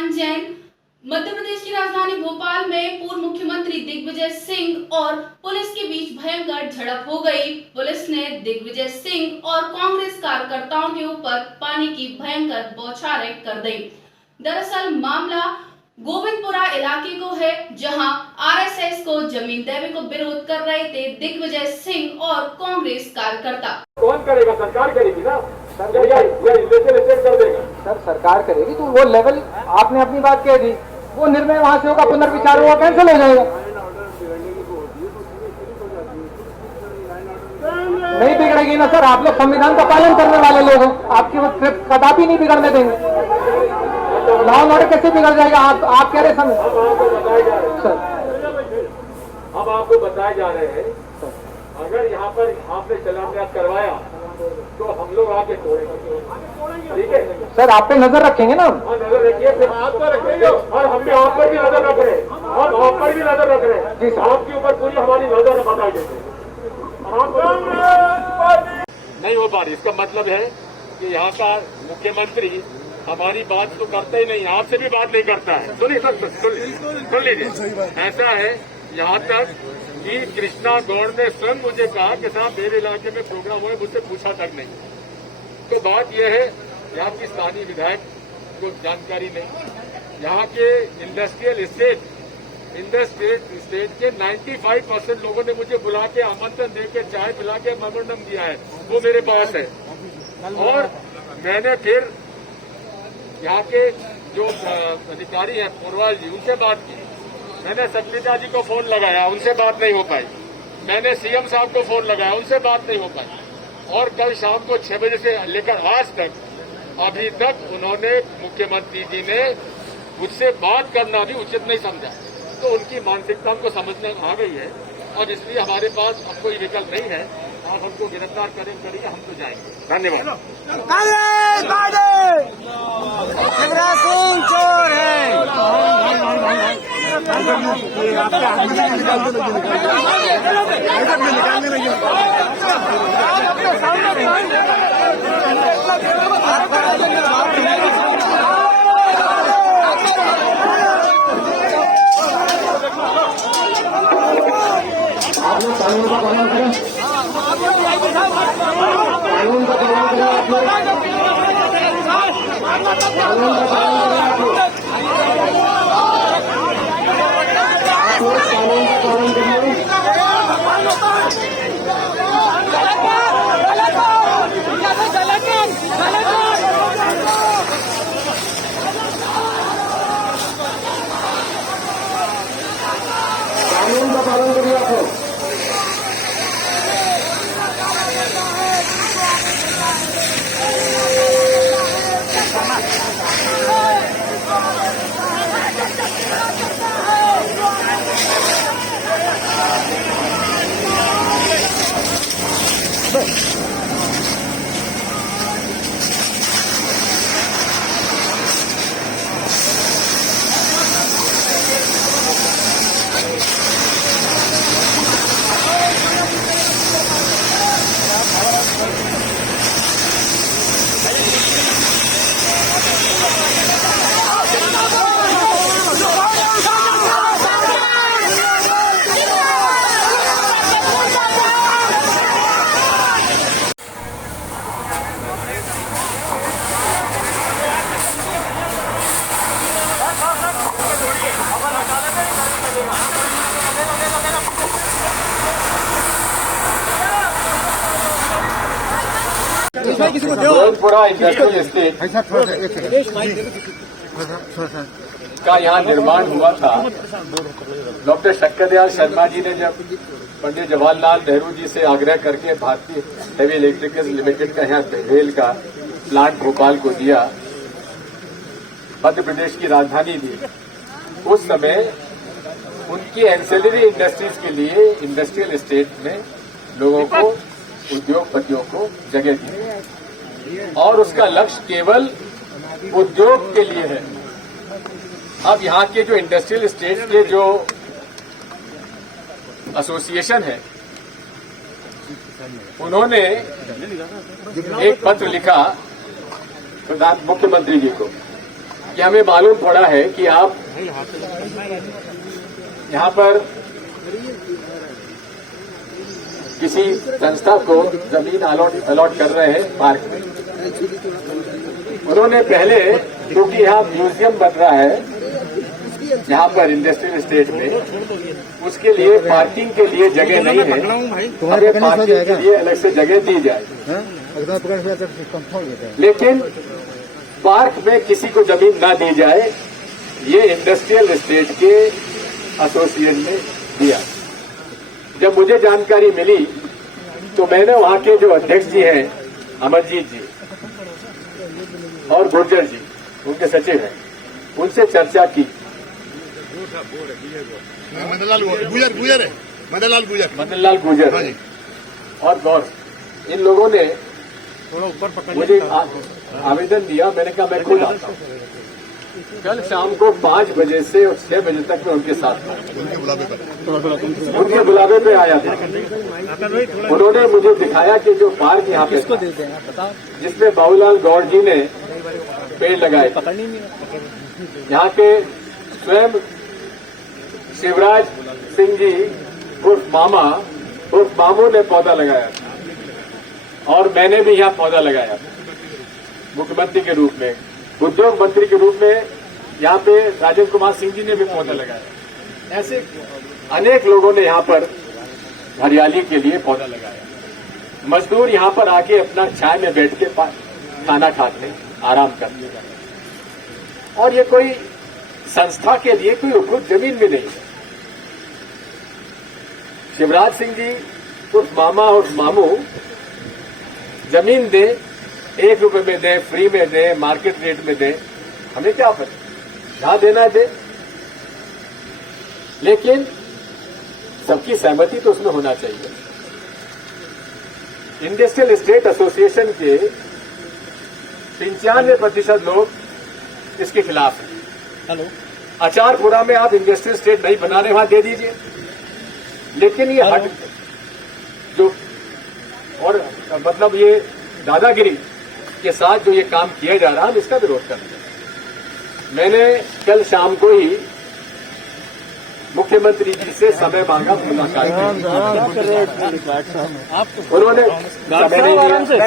मुस्कान जैन। मध्य प्रदेश की राजधानी भोपाल में पूर्व मुख्यमंत्री दिग्विजय सिंह और पुलिस के बीच भयंकर झड़प हो गई। पुलिस ने दिग्विजय सिंह और कांग्रेस कार्यकर्ताओं के ऊपर पानी की भयंकर बौछारें कर दी। दरअसल मामला गोविंदपुरा इलाके को है, जहां आरएसएस को जमीन देने को विरोध कर रहे थे दिग्विजय सिंह और कांग्रेस कार्यकर्ता। कौन करेगा? सरकार करेगी ना सर, या कर देगा सर। सरकार करेगी तो वो लेवल आपने अपनी बात कह दी, वो निर्णय वहां से होगा, पुनर्विचार होगा, कैंसिल हो जाएगा। नहीं बिगड़ेगी ना सर, आप लोग संविधान का पालन करने वाले लोग हैं, आपकी वो कदापि नहीं बिगड़ने देंगे। लॉ एंड ऑर्डर कैसे बिगड़ जाएगा? आप कह रहे समय अब आपको बताए जा रहे हैं अगर यहाँ पर आपने शिलान्यास करवाया तो हम लोग आके तोड़ेंगे, ठीक है सर? आप पे नजर रखेंगे ना? नजर रखिए, फिर आप पर रखेंगे और हम भी आप पर भी नजर रख रहे हैं और आप पर भी नजर रख रहे हैं जी। आपके ऊपर पूरी हमारी नजर बताई देते नहीं हो पा रही। इसका मतलब है कि यहाँ का मुख्यमंत्री हमारी बात तो करता ही नहीं, आपसे भी बात नहीं करता है। सुनिए सर, सुन लीजिए। ऐसा है यहाँ तक कि कृष्णा गौड़ ने स्वयं मुझे कहा कि साहब मेरे इलाके में प्रोग्राम हुआ, मुझसे पूछा तक नहीं। तो बात यह है यहाँ की स्थानीय विधायक को जानकारी नहीं। यहाँ के इंडस्ट्रियल स्टेट के 95% लोगों ने मुझे बुला के आमंत्रण देके चाय पिला के मेमोरेंडम दिया है, वो मेरे पास है। और मैंने फिर यहाँ के जो अधिकारी हैं पूर्वाल जी, उनसे बात की। मैंने सतलिजा जी को फोन लगाया, उनसे बात नहीं हो पाई। मैंने सीएम साहब को फोन लगाया, उनसे बात नहीं हो पाई। और कल शाम को 6 बजे से लेकर आज तक अभी तक उन्होंने, मुख्यमंत्री जी ने मुझसे बात करना भी उचित नहीं समझा। तो उनकी मानसिकता हमको समझ में आ गई है और इसलिए हमारे पास अब कोई विकल्प नहीं है। आप हमको गिरफ्तार करिए, हम तो जाएंगे। धन्यवाद। शिवराज सिंह चोर कानून का पालन करें, कानून का पालन करें आप लोग, कानून का पालन करें आप लोग, कानून का पालन करिए। कानून का पालन करिए आप लोग। गोविंदपुरा इंडस्ट्रियल एस्टेट का यहाँ निर्माण हुआ था। डॉक्टर शंकरदयाल शर्मा जी ने जब पंडित जवाहरलाल नेहरू जी से आग्रह करके भारतीय हेवी इलेक्ट्रिकल्स लिमिटेड का यहाँ रेल का प्लांट भोपाल को दिया, मध्य प्रदेश की राजधानी थी, उस समय उनकी एंसेलरी इंडस्ट्रीज के लिए इंडस्ट्रियल एस्टेट में लोगों को, उद्योगपतियों को जगह दी और उसका लक्ष्य केवल उद्योग के लिए है। अब यहाँ के जो इंडस्ट्रियल एस्टेट के जो एसोसिएशन है, उन्होंने एक पत्र लिखा मुख्यमंत्री जी को कि हमें मालूम पड़ा है कि आप यहाँ पर किसी संस्था को जमीन अलॉट कर रहे हैं पार्क में। उन्होंने पहले, क्योंकि यहाँ म्यूजियम बन रहा है यहाँ पर इंडस्ट्रियल एस्टेट में, उसके लिए पार्किंग के लिए जगह नहीं है, हमें पार्किंग के लिए अलग से जगह दी जाए। लेकिन पार्क में किसी को जमीन ना दी जाए, ये इंडस्ट्रियल एस्टेट के एसोसिएशन ने दिया। जब मुझे जानकारी मिली तो मैंने वहां के जो अध्यक्ष जी हैं, अमरजीत जी और गुर्जर जी, उनके सचिव हैं, उनसे चर्चा की। मदनलाल गुजर और गौर, इन लोगों ने मुझे आवेदन दिया। मैंने कहा मैं खुद आता हूँ। कल शाम को 5 बजे से 6 बजे तक मैं उनके साथ था, उनके बुलावे पे आया था। उन्होंने मुझे दिखाया कि जो पार्क यहाँ पे था, जिसमें बाबूलाल गौड़ जी ने पेड़ लगाए, यहाँ के स्वयं शिवराज सिंह जी उर्फ मामू ने पौधा लगाया था, और मैंने भी यहाँ पौधा लगाया मुख्यमंत्री के रूप में। उद्योग मंत्री के रूप में यहाँ पे राजेंद्र कुमार सिंह जी ने भी पौधा लगाया। ऐसे अनेक लोगों ने यहाँ पर हरियाली के लिए पौधा लगाया। मजदूर यहाँ पर आके अपना छाया में बैठ के खाना खाते, आराम करते हैं। और ये कोई संस्था के लिए कोई उपयुक्त जमीन भी नहीं है। शिवराज सिंह जी उर्फ मामा और मामू जमीन दे, 1 रुपए में दे, फ्री में दे, मार्केट रेट में दे, हमें क्या पता, जहां देना दे, लेकिन सबकी सहमति तो उसमें होना चाहिए। इंडस्ट्रियल एस्टेट एसोसिएशन के 95% लोग इसके खिलाफ हैं। अचारपुरा में आप इंडस्ट्रियल एस्टेट नहीं बना रहे, वहां दे दीजिए, लेकिन ये हट जो और मतलब ये दादागिरी के साथ जो ये काम किया जा रहा है, हम इसका विरोध कर रहे हैं। मैंने कल शाम को ही मुख्यमंत्री जी से समय मांगा, मुलाकात की। उन्होंने समय नहीं दिया।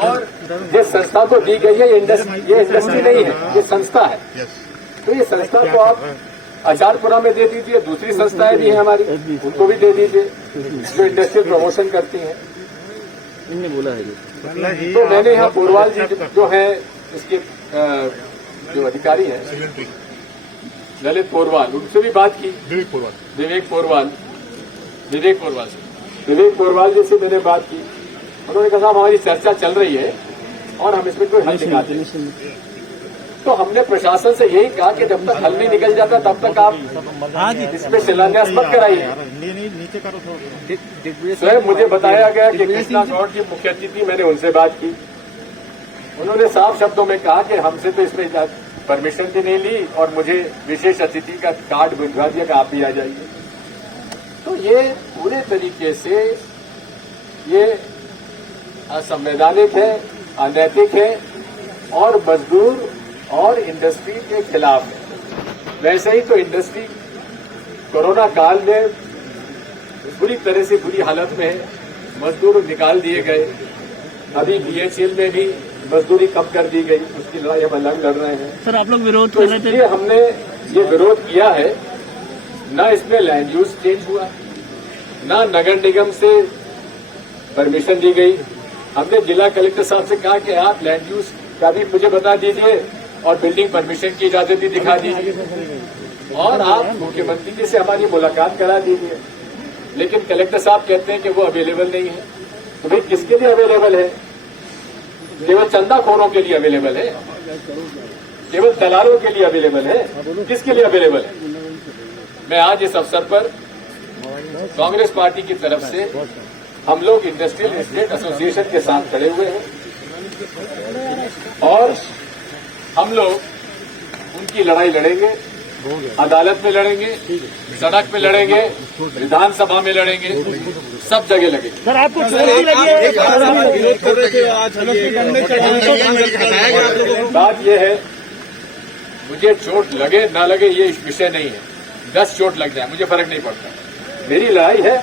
और जिस संस्था को दी गई है, ये इंडस्ट्री नहीं है, ये संस्था है। तो ये संस्था को आप अचारपुरा में दे दीजिए, दूसरी संस्थाएं भी हैं हमारी, उनको भी दे दीजिए जो इंडस्ट्रियल प्रमोशन करती हैं। इनने बोला है तो मैंने यहाँ पोरवाल जी जो है इसके जो अधिकारी हैं, ललित पोरवाल, उनसे भी बात की। विवेक पोरवाल जी से मैंने बात की। उन्होंने कहा साहब हमारी चर्चा चल रही है और हम इसमें कोई हल निकालते हैं। तो हमने प्रशासन से यही कहा कि जब तक हल नहीं निकल जाता तब तक आप इसमें शिलान्यास मत कराइए। स्वयं मुझे बताया गया कि कृष्णा गौड़ जी मुख्य अतिथि, मैंने उनसे बात की। उन्होंने साफ शब्दों में कहा कि हमसे तो इसमें परमिशन भी नहीं ली और मुझे विशेष अतिथि का कार्ड भिजवा दिया कि आप भी आ जाइए। तो ये पूरे तरीके से ये असंवैधानिक है, अनैतिक है और मजदूर और इंडस्ट्री के खिलाफ है। वैसे ही तो इंडस्ट्री कोरोना काल में बुरी तरह से बुरी हालत में है, मजदूर निकाल दिए गए। अभी बीएचईएल में भी मजदूरी कम कर दी गई, उसकी लड़ाई हम अलग लड़ रहे हैं। सर आप लोग विरोध तो इसलिए हमने ये विरोध किया है। न इसमें लैंड यूज चेंज हुआ, न नगर निगम से परमिशन दी गई। हमने जिला कलेक्टर साहब से कहा कि आप लैंड यूज का भी मुझे बता दीजिए और बिल्डिंग परमिशन की इजाजत भी दिखा दीजिए, और आप मुख्यमंत्री जी से हमारी मुलाकात करा दीजिए। लेकिन कलेक्टर साहब कहते हैं कि वो अवेलेबल नहीं है। तो भाई किसके लिए अवेलेबल है? केवल चंदाखोरों के लिए अवेलेबल है? केवल दलालों के लिए अवेलेबल है? किसके लिए अवेलेबल है? मैं आज इस अवसर पर कांग्रेस पार्टी की तरफ से हम लोग इंडस्ट्रियल एस्टेट एसोसिएशन के साथ खड़े हुए हैं और हम लोग उनकी लड़ाई लड़ेंगे, अदालत में लड़ेंगे, सड़क पे लड़ेंगे, विधानसभा में लड़ेंगे, सब जगह लगेंगे। सर आपको चोरी लगी है? बात यह है मुझे चोट लगे ना लगे ये विषय नहीं है। 10 चोट लग जाए मुझे फर्क नहीं पड़ता। मेरी लड़ाई है,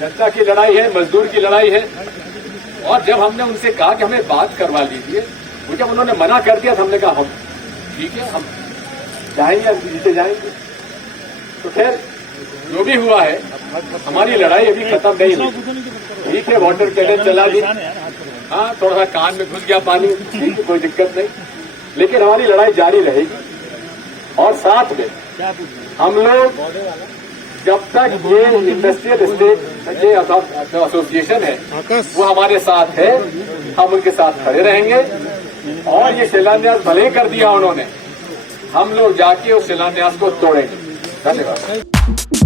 जनता की लड़ाई है, मजदूर की लड़ाई है। और जब हमने उनसे कहा कि हमें बात करवा लीजिए, तो जब उन्होंने मना कर दिया तो हमने कहा हम ठीक है, हम जाएंगे, हम जीते जाएंगे। तो खैर जो भी हुआ है, हमारी लड़ाई अभी खत्म नहीं हुई। ठीक है, वाटर कैनन चला दी, हाँ थोड़ा सा कान में घुस गया पानी, ठीक है, कोई दिक्कत नहीं, लेकिन हमारी लड़ाई जारी रहेगी। और साथ में हम लोग जब तक ये इंडस्ट्रियल एस्टेट ये एसोसिएशन है वो हमारे साथ है, हम उनके साथ खड़े रहेंगे। और ये शिलान्यास भले ही कर दिया उन्होंने, हम लोग जाके उस शिलान्यास को तोड़ेंगे। धन्यवाद।